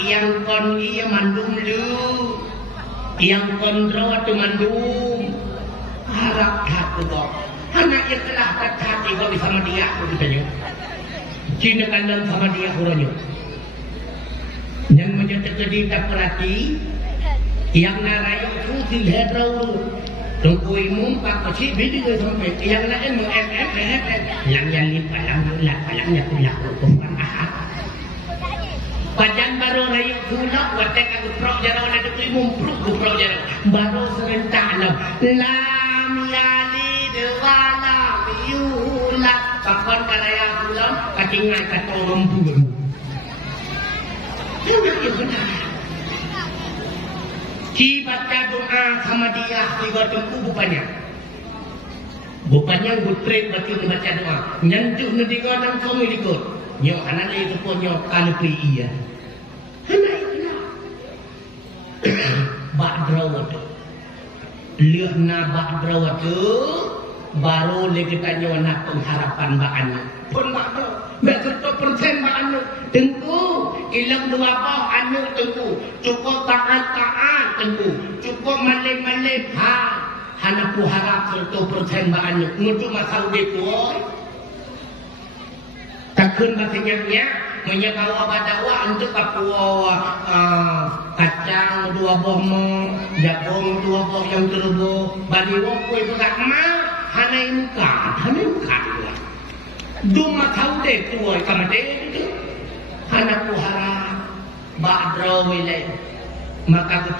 yang kon iya mandum lu yang kontrol tu mandum harap hati kok anak yang telah hati kok sama dia aku ditanya Cina kandang sama dia kurangnya yang menjadi kedita perhati yang narayu tu tidak tahu tunggu imum pak kecil video sampai yang lain yang lipat palangnya kuliah bukan Pajan baru rayu gula, watek aku prok jarang ada imum prok jarang baru serentak lam yali dewala yula pakon karaya gula katingan katolong pun. Ki baca doa sama dia tiga tempu bupanya gutrek batu baca doa nyantuk nediga nang kami likut nyok anak itu pun nyok kalupi iya anak itu lah bak drawat lihat na bak drawat baru lagi tanya nak pengharapan bakannya pun bak drawat betul persen bakannya tengku ilang dua apa anu tengku cukup taat tengku cukup malai hana ku harap 100% bakannya ngutuk masal itu tak kun masanya menyakau abadawa untuk kapuwa kacang 2 boh jagung 2 boh yang terbo badiwo kue itu tak mau hanai muka duma kau deh kue kamade itu hana ku harap badro wile maka